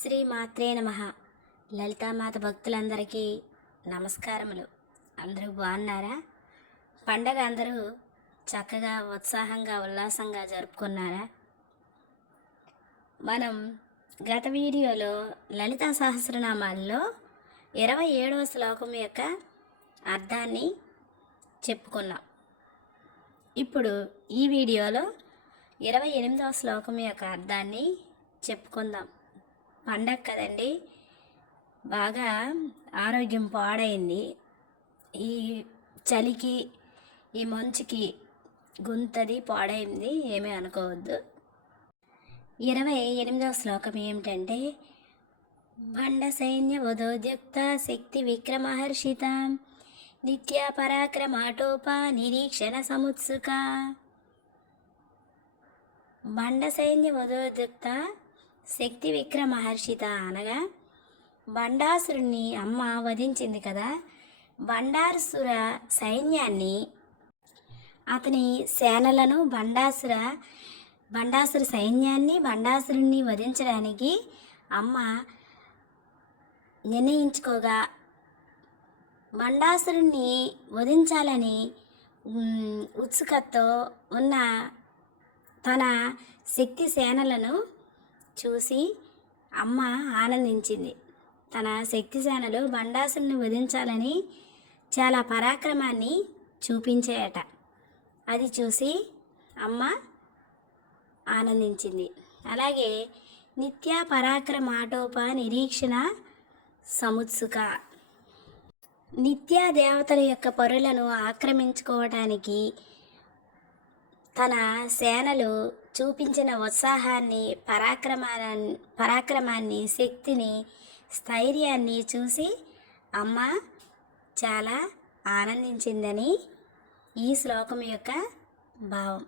శ్రీ మాత్రే నమ. లలితామాత భక్తులందరికీ నమస్కారములు. అందరూ బాగున్నారా? పండగ అందరూ చక్కగా ఉత్సాహంగా ఉల్లాసంగా జరుపుకున్నారా? మనం గత వీడియోలో లలితా సహస్రనామాల్లో ఇరవై ఏడవ శ్లోకం యొక్క అర్థాన్ని చెప్పుకున్నాం. ఇప్పుడు ఈ వీడియోలో ఇరవై ఎనిమిదవ శ్లోకం యొక్క అర్థాన్ని చెప్పుకుందాం. పండగ కదండి. బాగా ఆరోగ్యం పాడైంది. ఈ చలికి ఈ మంచుకి గుంతది పాడైంది. ఏమీ అనుకోవద్దు. ఇరవై ఎనిమిదవ శ్లోకం ఏమిటంటే భండ సైన్య వధోద్యుక్త శక్తి విక్రమహర్షిత నిత్య పరాక్రమాటోప నిరీక్షణ సముత్సుక. బండ సైన్య వధోద్యుక్త శక్తి విక్రమహర్షిత అనగా బండాసురుణ్ణి అమ్మ వధించింది కదా బండాసుర సైన్యాన్ని అతని సేనలను బండాసుర బండాసుర సైన్యాన్ని బండాసురుణ్ణి వధించడానికి అమ్మ నిర్ణయించుకోగా బండాసురుణ్ణి వధించాలని ఉత్సుకతో ఉత్సుకతతో ఉన్న తన శక్తి సేనలను చూసి అమ్మ ఆనందించింది. తన శక్తి సేనలు వధించాలని చాలా పరాక్రమాన్ని చూపించాయట. అది చూసి అమ్మ ఆనందించింది. అలాగే నిత్య పరాక్రమాటోప నిరీక్షణ సముత్సుక. నిత్య దేవతల యొక్క పరులను ఆక్రమించుకోవటానికి తన సేనలు చూపించిన ఉత్సాహాన్ని పరాక్రమాన్ని పరాక్రమాన్ని శక్తిని స్థైర్యాన్ని చూసి అమ్మ చాలా ఆనందించిందని ఈ శ్లోకం యొక్క భావం.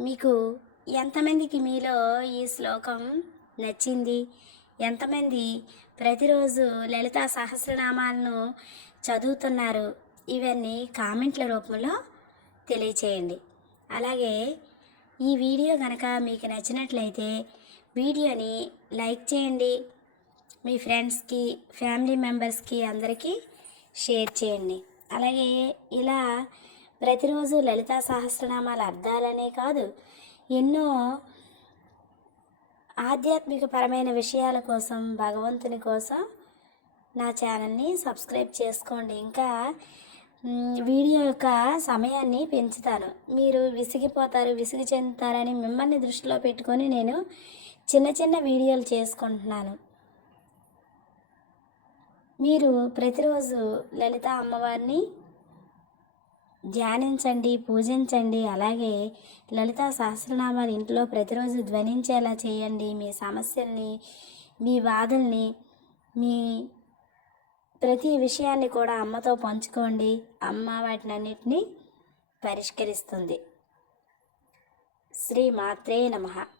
మీకు ఎంతమందికి మీలో ఈ శ్లోకం నచ్చింది? ఎంతమంది ప్రతిరోజు లలితా సహస్రనామాలను చదువుతున్నారు? ఇవన్నీ కామెంట్ల రూపంలో తెలియచేయండి. అలాగే ఈ వీడియో కనుక మీకు నచ్చినట్లయితే వీడియోని లైక్ చేయండి. మీ ఫ్రెండ్స్కి ఫ్యామిలీ మెంబర్స్కి అందరికీ షేర్ చేయండి. అలాగే ఇలా ప్రతిరోజు లలితా సహస్రనామాల అర్థాలనే కాదు ఎన్నో ఆధ్యాత్మిక పరమైన విషయాల కోసం భగవంతుని కోసం నా ఛానల్ని సబ్స్క్రైబ్ చేసుకోండి. ఇంకా వీడియో యొక్క సమయాన్ని పెంచుతాను. మీరు విసిగిపోతారు విసిగి చెందుతారని మిమ్మల్ని దృష్టిలో పెట్టుకొని నేను చిన్న చిన్న వీడియోలు చేసుకుంటున్నాను. మీరు ప్రతిరోజు లలిత అమ్మవారిని ధ్యానించండి పూజించండి. అలాగే లలితా సహస్రనామాలు ఇంట్లో ప్రతిరోజు ధ్వనించేలా చేయండి. మీ సమస్యల్ని మీ బాధల్ని మీ ప్రతి విషయాన్ని కూడా అమ్మతో పంచుకోండి. అమ్మ వాటిని అన్నిటినీ పరిష్కరిస్తుంది. శ్రీ మాత్రే నమః.